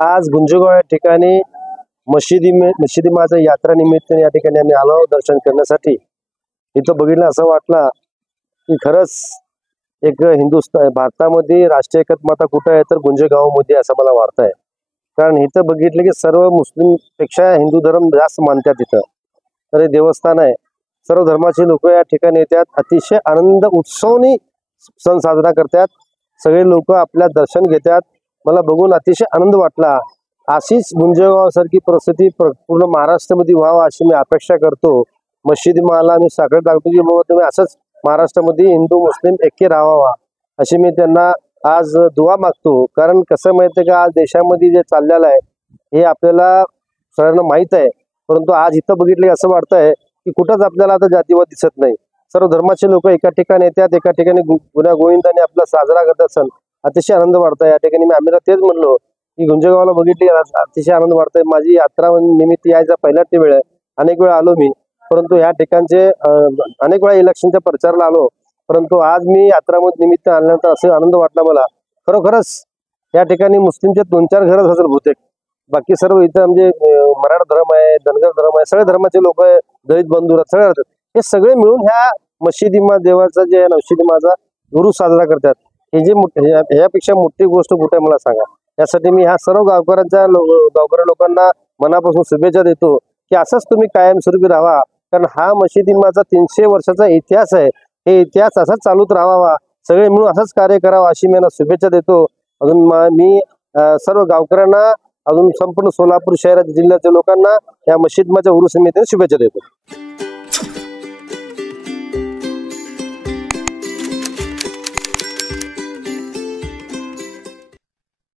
आज गुंजगाव या ठिकाणी मशिदी माझा यात्रा निमित्ताने या ठिकाणी आम्ही आलो दर्शन करण्यासाठी। इथं बघितलं असं वाटलं की खरंच एक हिंदुस्थान भारतामध्ये राष्ट्रीय एकात्मता कुठं आहे तर गुंजगावमध्ये असं मला वाटतंय। कारण इथं बघितलं की सर्व मुस्लिम पेक्षा हिंदू धर्म जास्त मानतात इथं। तर हे देवस्थान आहे, सर्व धर्माचे लोक या ठिकाणी येतात, अतिशय आनंद उत्सवाने सण साजरा करतात। सगळे लोक आपल्या दर्शन घेतात। मला बघून अतिशय आनंद वाटला। अशीच गुंजगावासारखी परिस्थिती पूर्ण महाराष्ट्रामध्ये व्हावं अशी मी अपेक्षा करतो। मशिदी माला मी साखर टाकतो की बाबा तुम्ही असंच महाराष्ट्रामध्ये हिंदू मुस्लिम ऐक्य राहावा अशी मी त्यांना आज दुआ मागतो। कारण कसं माहिती आहे का, आज देशामध्ये जे चाललेलं आहे हे आपल्याला सगळ्यांना माहीत आहे, परंतु आज इथं बघितलं असं वाटतंय की कुठंच आपल्याला आता जातीवाद दिसत नाही। सर्व धर्माचे लोक एका ठिकाणी येतात, एका ठिकाणी गुण्या गोविंदाने आपला साजरा करतात सण। अतिशय आनंद वाटतोय। या ठिकाणी मी आम्हाला तेच म्हणलो की गुंजगावला बघितली अतिशय आनंद वाटतोय। माझी यात्रा निमित्त यायचा पहिला वेळ आहे, अनेक वेळा आलो मी, परंतु या ठिकाणचे अनेक वेळा इलेक्शनच्या प्रचाराला आलो, परंतु आज मी यात्रा निमित्त आल्यानंतर असे आनंद वाटला मला। खरोखरच या ठिकाणी मुस्लिमचे 2-4 घरच हजर होते, बाकी सर्व इथं म्हणजे मराठा धर्म आहे, धनगर धर्म आहे, सगळे धर्माचे लोक आहे, दलित बंधू सगळे राहतात। हे सगळे मिळून ह्या मशिदीमा देवाचा जे मशिदीमाचा गुरु साजरा करतात। हे जे ह्यापेक्षा मोठी गोष्ट कुठे आहे मला सांगा। यासाठी मी ह्या सर्व गावकरी लोकांना मनापासून शुभेच्छा देतो की असंच तुम्ही कायमस्वरूपी राहा। कारण हा मशिदीमाचा 300 वर्षाचा इतिहास आहे, हे इतिहास असाच चालूच राहावा, सगळे मिळून असंच कार्य करावं अशी मी शुभेच्छा देतो। अजून मी सर्व गावकऱ्यांना, अजून संपूर्ण सोलापूर शहरात जिल्ह्याच्या लोकांना या मशिदीमाच्या उरुस निमित्ताने शुभेच्छा देतो।